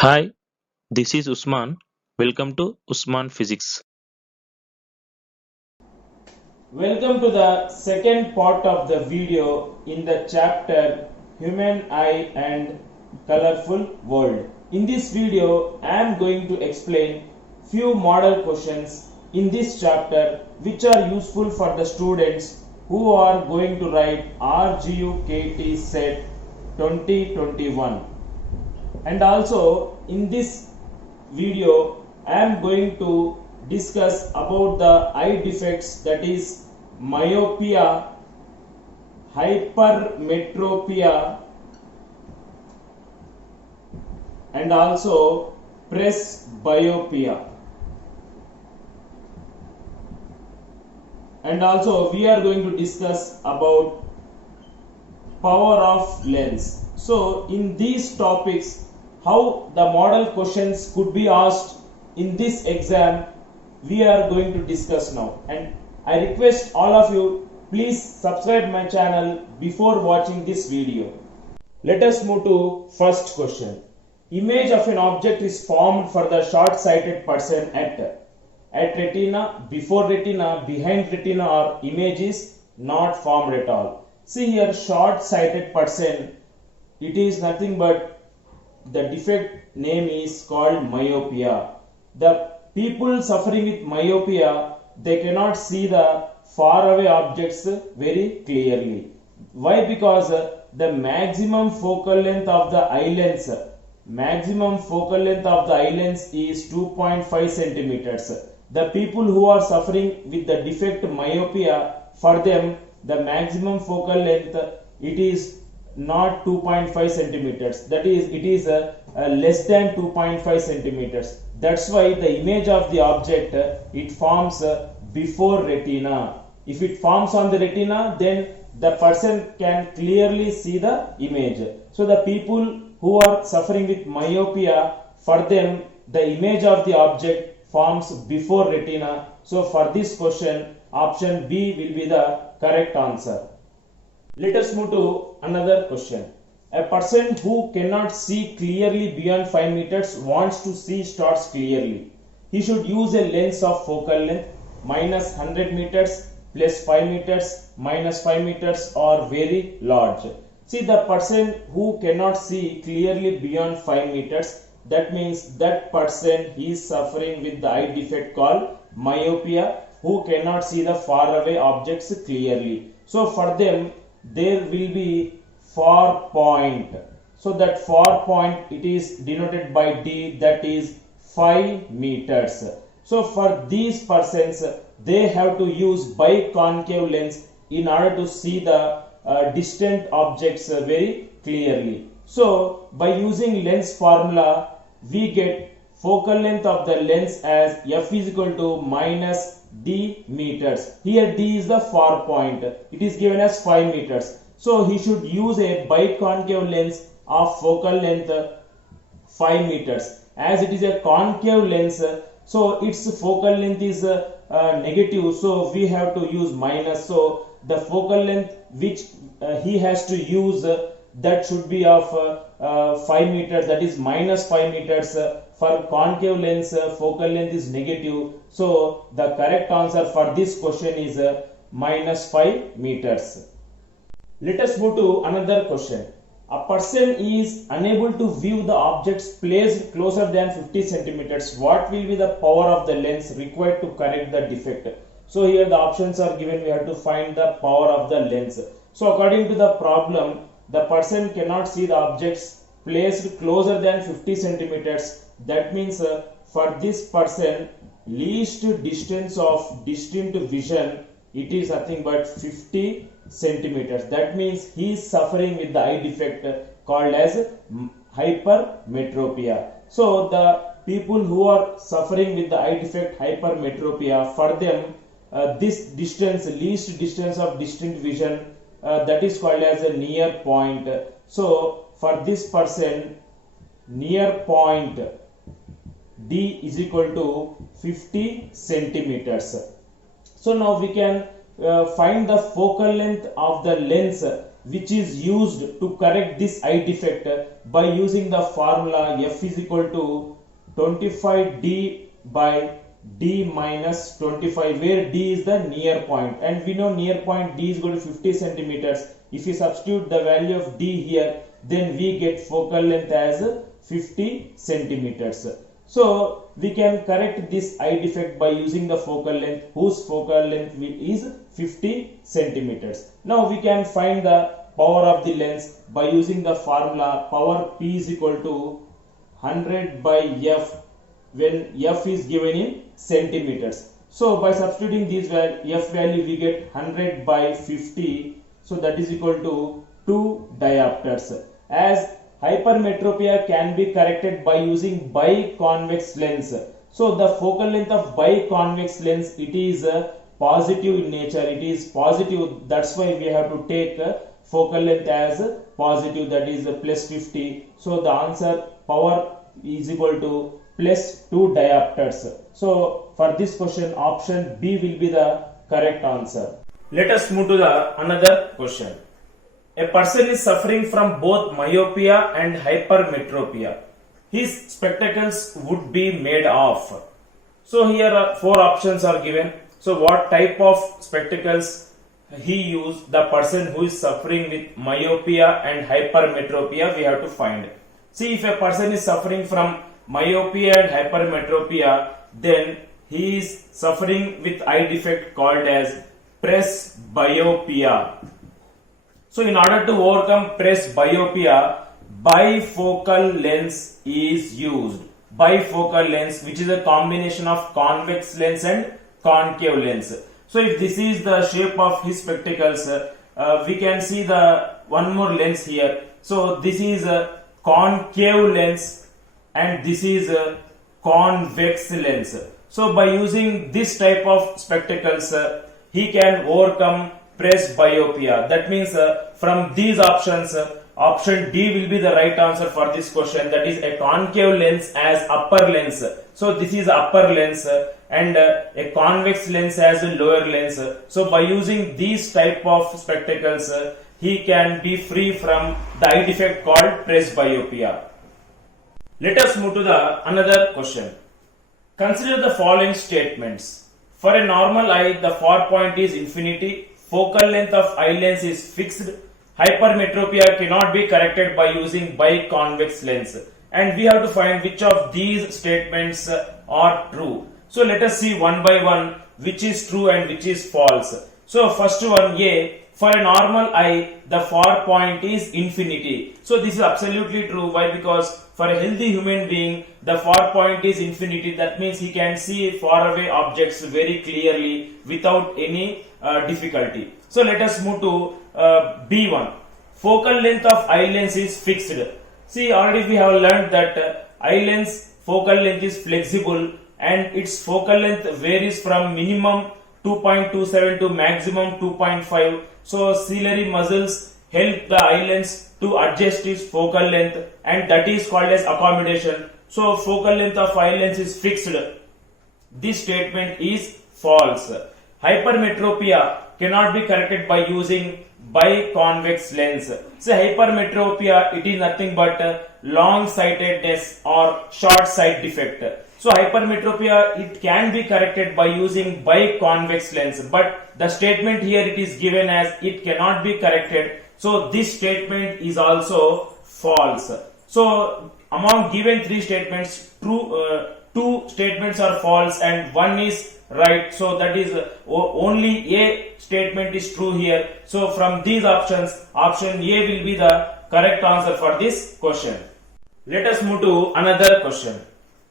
Hi, this is Usman. Welcome to Usman Physics. Welcome to the second part of the video in the chapter Human Eye and Colorful World. In this video, I am going to explain few model questions in this chapter which are useful for the students who are going to write RGU KT set 2021. And also in this video I am going to discuss about the eye defects, that is myopia, hypermetropia, and also presbyopia. And also we are going to discuss about power of lens. So in these topics, how the model questions could be asked in this exam, we are going to discuss now. And I request all of you, please subscribe my channel before watching this video. Let us move to first question. Image of an object is formed for the short-sighted person at retina, before retina, behind retina, or image is not formed at all. See here, short-sighted person, it is nothing but the defect name is called myopia. The people suffering with myopia, they cannot see the far away objects very clearly. Why? Because the maximum focal length of the eye lens is 2.5 centimeters. The people who are suffering with the defect myopia, for them the maximum focal length, it is not 2.5 centimeters, that is it is less than 2.5 centimeters. That's why the image of the object, it forms before retina. If it forms on the retina, then the person can clearly see the image. So the people who are suffering with myopia, for them the image of the object forms before retina. So for this question, option B will be the correct answer. Let us move to another question. A person who cannot see clearly beyond 5 meters wants to see stars clearly. He should use a lens of focal length minus 100 meters, plus 5 meters, minus 5 meters, or very large. See, the person who cannot see clearly beyond 5 meters, that means that person is suffering with the eye defect called myopia, who cannot see the far away objects clearly. So for them, there will be far point. So that far point, it is denoted by D, that is 5 meters. So for these persons, they have to use biconcave lens in order to see the distant objects very clearly. So by using lens formula, we get focal length of the lens as f is equal to minus d meters. Here d is the far point, it is given as 5 meters. So he should use a biconcave lens of focal length 5 meters. As it is a concave lens, so its focal length is negative, so we have to use minus. So the focal length which he has to use, that should be of 5 meters, that is minus 5 meters. For concave lens, focal length is negative, so the correct answer for this question is minus 5 meters. Let us move to another question. A person is unable to view the objects placed closer than 50 centimeters. What will be the power of the lens required to correct the defect? So here the options are given. We have to find the power of the lens. So according to the problem, the person cannot see the objects placed closer than 50 centimeters. That means for this person, least distance of distinct vision, it is nothing but 50 centimeters. That means he is suffering with the eye defect called as hypermetropia. So the people who are suffering with the eye defect hypermetropia, for them this distance, least distance of distinct vision, that is called as a near point. So for this person, near point D is equal to 50 centimeters. So now we can find the focal length of the lens which is used to correct this eye defect by using the formula f is equal to 25d by d minus 25, where d is the near point, and we know near point d is equal to 50 centimeters. If we substitute the value of d here, then we get focal length as 50 centimeters. So we can correct this eye defect by using the focal length, whose focal length is 50 centimeters. Now we can find the power of the lens by using the formula power P is equal to 100 by f, when f is given in centimeters. So by substituting this f value, we get 100 by 50, so that is equal to 2 diopters. As hypermetropia can be corrected by using biconvex lens. So the focal length of biconvex lens, it is positive in nature, it is positive, that's why we have to take focal length as positive, that is plus 50. So the answer power is equal to plus 2 diopters. So for this question, option B will be the correct answer. Let us move to the another question. A person is suffering from both myopia and hypermetropia. His spectacles would be made of. So here are 4 options are given. So what type of spectacles he used, the person who is suffering with myopia and hypermetropia, we have to find. See, if a person is suffering from myopia and hypermetropia, then he is suffering with eye defect called as presbyopia. So in order to overcome presbyopia, bifocal lens is used. Bifocal lens, which is a combination of convex lens and concave lens. So if this is the shape of his spectacles, we can see the one more lens here. So this is a concave lens and this is a convex lens. So by using this type of spectacles, he can overcome presbyopia. That means from these options, option D will be the right answer for this question. That is a concave lens as upper lens. So this is upper lens and a convex lens as a lower lens. So by using these type of spectacles, he can be free from the eye defect called presbyopia. Let us move to the another question. Consider the following statements. For a normal eye, the far point is infinity. Focal length of eye lens is fixed. Hypermetropia cannot be corrected by using biconvex lens. And we have to find which of these statements are true. So let us see one by one which is true and which is false. So first one, A. For a normal eye, the far point is infinity. So this is absolutely true. Why? Because for a healthy human being, the far point is infinity. That means he can see far away objects very clearly without any difficulty. So let us move to B1. Focal length of eye lens is fixed. See, already we have learned that eye lens focal length is flexible and its focal length varies from minimum 2.27 to maximum 2.5. So ciliary muscles help the eye lens to adjust its focal length, and that is called as accommodation. So focal length of eye lens is fixed. This statement is false. Hypermetropia cannot be corrected by using biconvex lens. So hypermetropia, it is nothing but long sightedness or short sight defect. So hypermetropia, it can be corrected by using biconvex lens, but the statement here it is given as it cannot be corrected. So this statement is also false. So among given 3 statements, true, 2 statements are false and 1 is right. So that is only A statement is true here. So from these options, option A will be the correct answer for this question. Let us move to another question.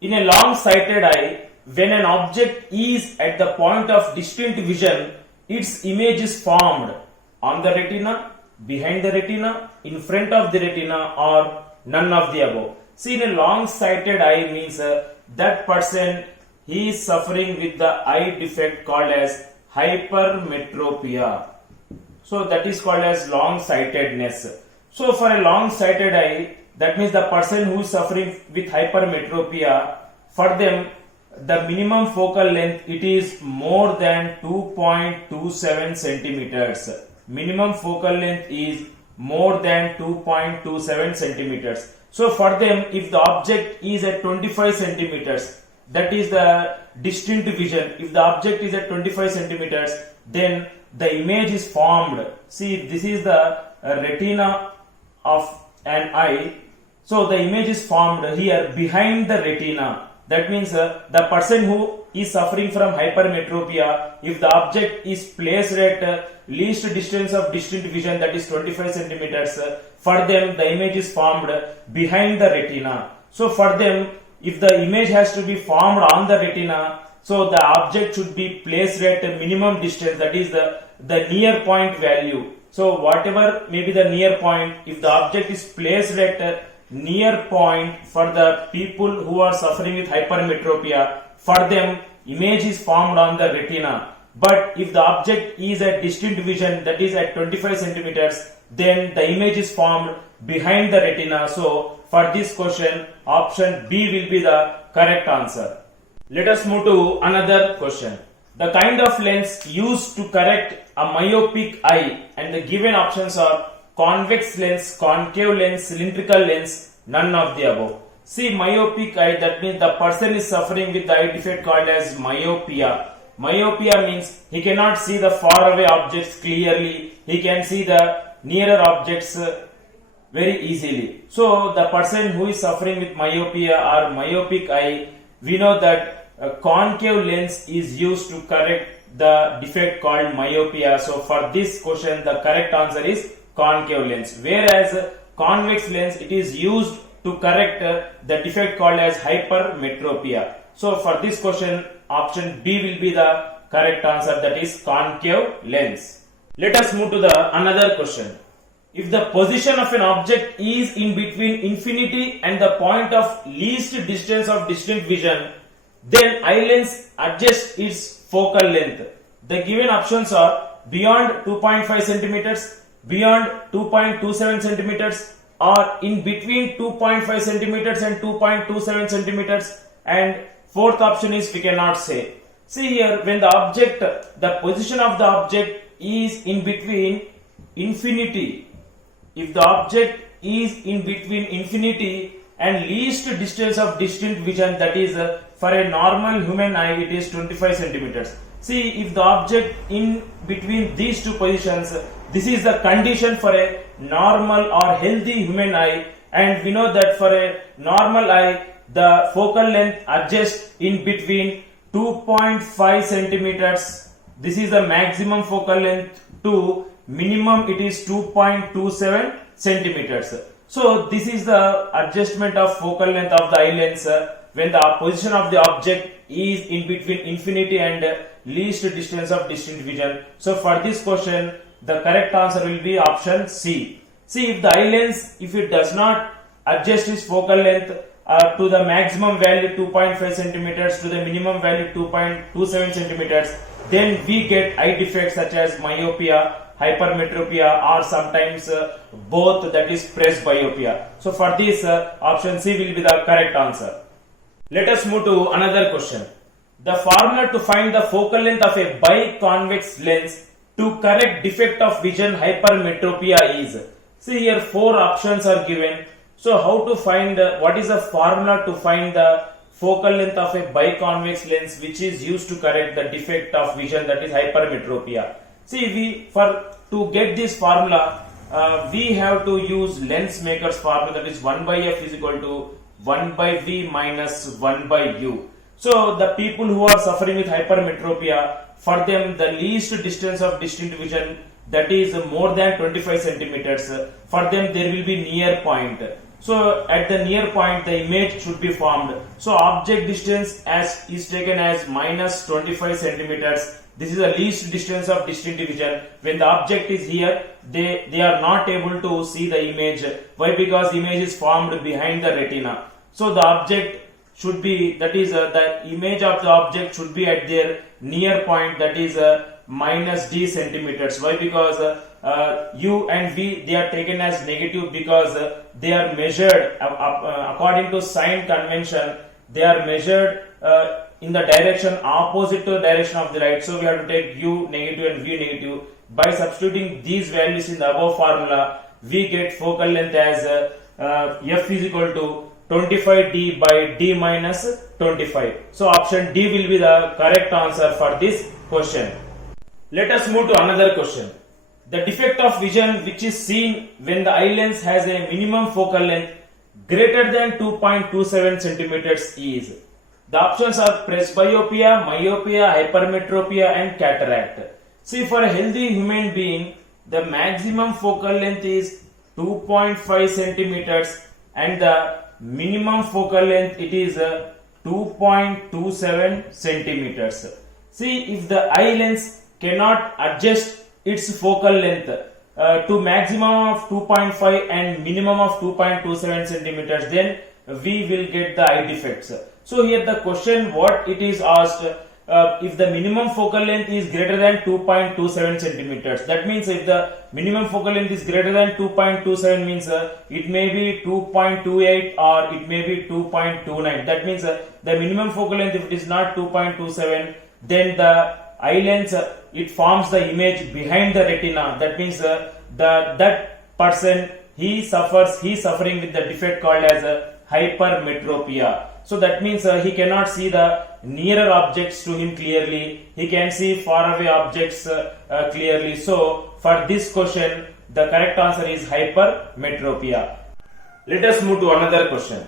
In a long-sighted eye, when an object is at the point of distant vision, its image is formed on the retina, behind the retina, in front of the retina, or none of the above. See, in a long-sighted eye means that person, he is suffering with the eye defect called as hypermetropia. So that is called as long-sightedness. So for a long-sighted eye, that means the person who is suffering with hypermetropia, for them the minimum focal length, it is more than 2.27 centimeters. Minimum focal length is more than 2.27 centimeters. So for them, if the object is at 25 centimeters, that is the distinct vision. If the object is at 25 centimeters, then the image is formed. See, this is the retina of an eye. So the image is formed here behind the retina. That means the person who is suffering from hypermetropia, if the object is placed at least distance of distant vision, that is 25 centimeters, for them the image is formed behind the retina. So for them, if the image has to be formed on the retina, so the object should be placed at a minimum distance, that is the near point value. So whatever may be the near point, if the object is placed at a near point for the people who are suffering with hypermetropia, for them image is formed on the retina. But if the object is at distant vision, that is at 25 centimeters, then the image is formed behind the retina. So for this question, option B will be the correct answer. Let us move to another question. The kind of lens used to correct a myopic eye, and the given options are convex lens, concave lens, cylindrical lens, none of the above. See, myopic eye, that means the person is suffering with the eye defect called as myopia. Myopia means he cannot see the far away objects clearly, he can see the nearer objects very easily. So the person who is suffering with myopia or myopic eye, we know that a concave lens is used to correct the defect called myopia. So for this question, the correct answer is concave lens. Whereas convex lens, it is used to correct the defect called as hypermetropia. So for this question, option B will be the correct answer, that is concave lens. Let us move to the another question. If the position of an object is in between infinity and the point of least distance of distant vision, then eye lens adjusts its focal length. The given options are beyond 2.5 centimeters, beyond 2.27 centimeters, or in between 2.5 centimeters and 2.27 centimeters, and fourth option is we cannot say. See here, when the position of the object is in between infinity, if the object is in between infinity and least distance of distant vision, that is for a normal human eye it is 25 centimeters. See, if the object in between these two positions, this is the condition for a normal or healthy human eye, and we know that for a normal eye the focal length adjusts in between 2.5 centimeters, this is the maximum focal length, to minimum it is 2.27 centimeters. So this is the adjustment of focal length of the eye lens when the position of the object is in between infinity and least distance of distant vision. So for this question, the correct answer will be option C. See, if the eye lens, if it does not adjust its focal length to the maximum value 2.5 centimeters to the minimum value 2.27 centimeters, then we get eye defects such as myopia, hypermetropia, or sometimes both, that is presbyopia. So for this, option C will be the correct answer. Let us move to another question. The formula to find the focal length of a biconvex lens to correct defect of vision hypermetropia is. See here, four options are given. So how to find, what is the formula to find the focal length of a biconvex lens which is used to correct the defect of vision, that is hypermetropia. See, to get this formula, we have to use lens maker's formula, that is 1 by f is equal to 1 by v minus 1 by u. So the people who are suffering with hypermetropia, for them the least distance of distant vision, that is more than 25 centimeters, for them there will be near point. So at the near point the image should be formed. So object distance as is taken as minus 25 centimeters. This is the least distance of distant vision. When the object is here, they are not able to see the image. Why? Because image is formed behind the retina. So the object should be, that is the image of the object should be at their near point, that is minus d centimeters. Why? Because u and v, they are taken as negative because they are measured according to sign convention. They are measured in the direction opposite to the direction of the light. So we have to take u negative and v negative. By substituting these values in the above formula, we get focal length as f is equal to 25d by d minus 25. So option D will be the correct answer for this question. Let us move to another question. The defect of vision which is seen when the eye lens has a minimum focal length greater than 2.27 centimeters is. The options are presbyopia, myopia, hypermetropia and cataract. See, for a healthy human being, the maximum focal length is 2.5 centimeters and the minimum focal length it is 2.27 centimeters. See, if the eye lens cannot adjust its focal length to maximum of 2.5 and minimum of 2.27 centimeters, then we will get the eye defects. So here the question what it is asked, if the minimum focal length is greater than 2.27 centimeters, that means if the minimum focal length is greater than 2.27 means it may be 2.28 or it may be 2.29. That means the minimum focal length, if it is not 2.27, then the eye lens it forms the image behind the retina. That means that person he suffering with the defect called as hypermetropia. So that means he cannot see the nearer objects to him clearly. He can see far away objects clearly. So for this question, the correct answer is hypermetropia. Let us move to another question.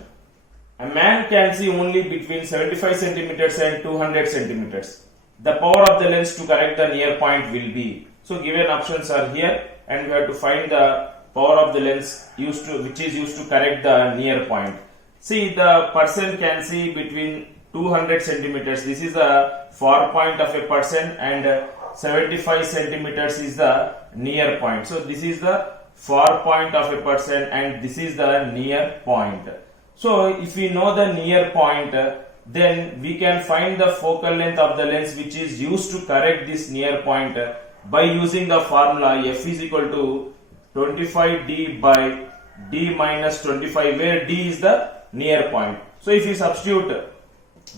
A man can see only between 75 centimeters and 200 centimeters. The power of the lens to correct the near point will be. So given options are here and we have to find the power of the lens which is used to correct the near point. See, the person can see between 200 centimeters. This is the far point of a person and 75 centimeters is the near point. So this is the far point of a person and this is the near point. So if we know the near point, then we can find the focal length of the lens which is used to correct this near point by using the formula f is equal to 25d by d minus 25, where d is the near point. So if you substitute,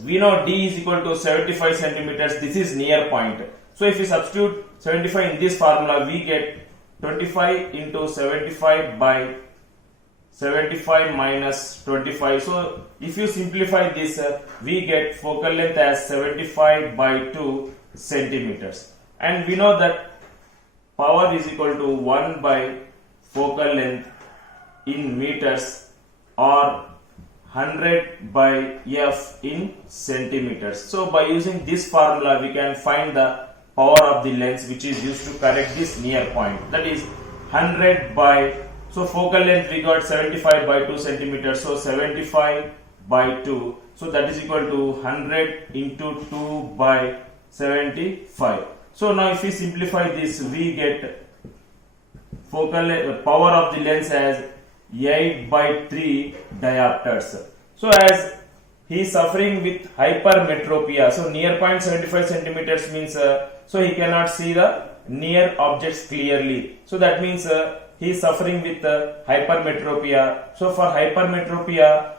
we know d is equal to 75 centimeters, this is near point. So if you substitute 75 in this formula, we get 25 into 75 by 75 minus 25. So if you simplify this, we get focal length as 75 by 2 centimeters. And we know that power is equal to 1 by focal length in meters or 100 by f in centimeters. So by using this formula, we can find the power of the lens which is used to correct this near point. That is 100 by, so focal length we got 75 by 2 centimeters. So 75 by 2. So that is equal to 100 into 2 by 75. So now if we simplify this, we get focal power of the lens as 8 by 3 diopters. So as he is suffering with hypermetropia, so near point 75 centimeters means so he cannot see the near objects clearly. So that means he is suffering with hypermetropia. So for hypermetropia,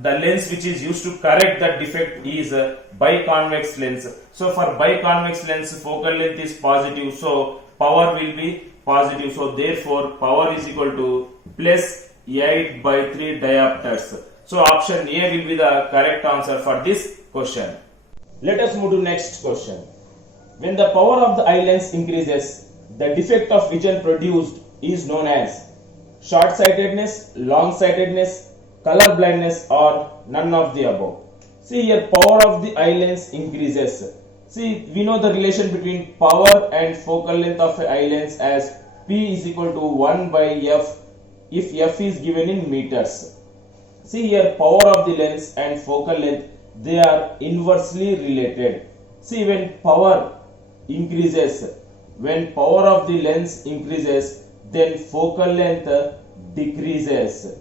the lens which is used to correct that defect is biconvex lens. So for biconvex lens, focal length is positive, so power will be positive. So therefore power is equal to plus 8 by 3 diopters. So option A will be the correct answer for this question. Let us move to next question. When the power of the eye lens increases, the defect of vision produced is known as short-sightedness, long-sightedness, color blindness or none of the above. See here, power of the eye lens increases. See, we know the relation between power and focal length of an eye lens as P is equal to 1 by f if f is given in meters. See here, power of the lens and focal length, they are inversely related. See, when power increases, when power of the lens increases, then focal length decreases.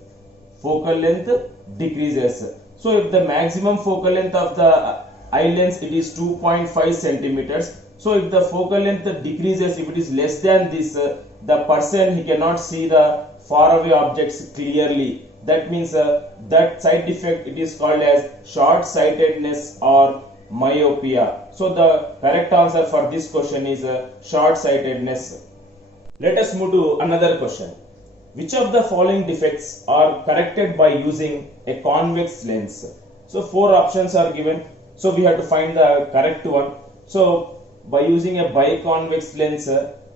Focal length decreases. So if the maximum focal length of the eye lens it is 2.5 centimeters. So if the focal length decreases, if it is less than this, the person he cannot see the far away objects clearly. That means that side defect it is called as short sightedness or myopia. So the correct answer for this question is short sightedness. Let us move to another question. which of the following defects are corrected by using a convex lens? So four options are given. So we have to find the correct one. So by using a biconvex lens,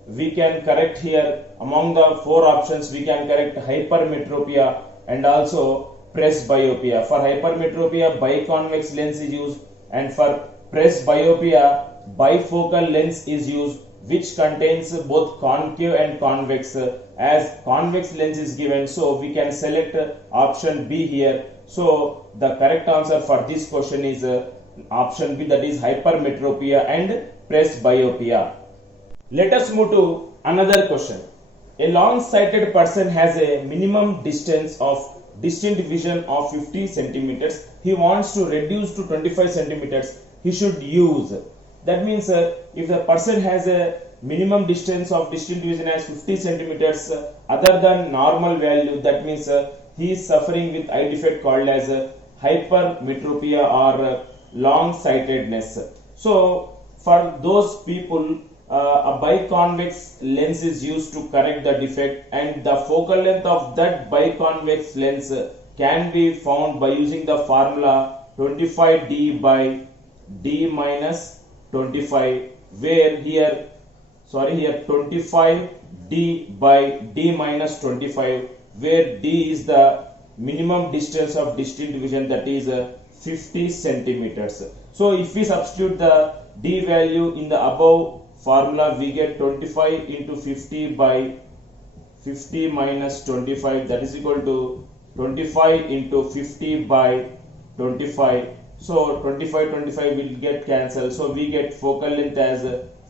we can correct here among the four options. We can correct hypermetropia and also presbyopia. For hypermetropia, biconvex lens is used, and for presbyopia, bifocal lens is used, which contains both concave and convex. As convex lens is given, so we can select option B here. So the correct answer for this question is option B, that is hypermetropia and presbyopia. Let us move to another question. A long-sighted person has a minimum distance of distinct vision of 50 centimeters. He wants to reduce to 25 centimeters. He should use. That means if the person has a minimum distance of distinct vision as 50 centimeters other than normal value, that means he is suffering with eye defect called as hypermetropia or long-sightedness. So for those people, a biconvex lens is used to correct the defect, and the focal length of that biconvex lens can be found by using the formula 25D by D minus 25, where here 25D by D minus 25, where D is the minimum distance of distinct vision, that is 50 centimeters. So if we substitute the D value in the above formula, we get 25 into 50 by 50 minus 25, that is equal to 25 into 50 by 25. So 25 will get cancelled, so we get focal length as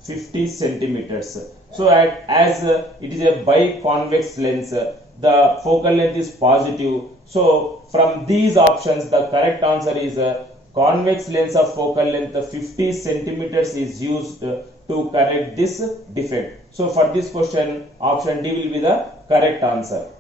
50 centimeters. So as it is a biconvex lens, the focal length is positive. So from these options, the correct answer is convex lens of focal length 50 centimeters is used to correct this defect. So for this question, option D will be the correct answer.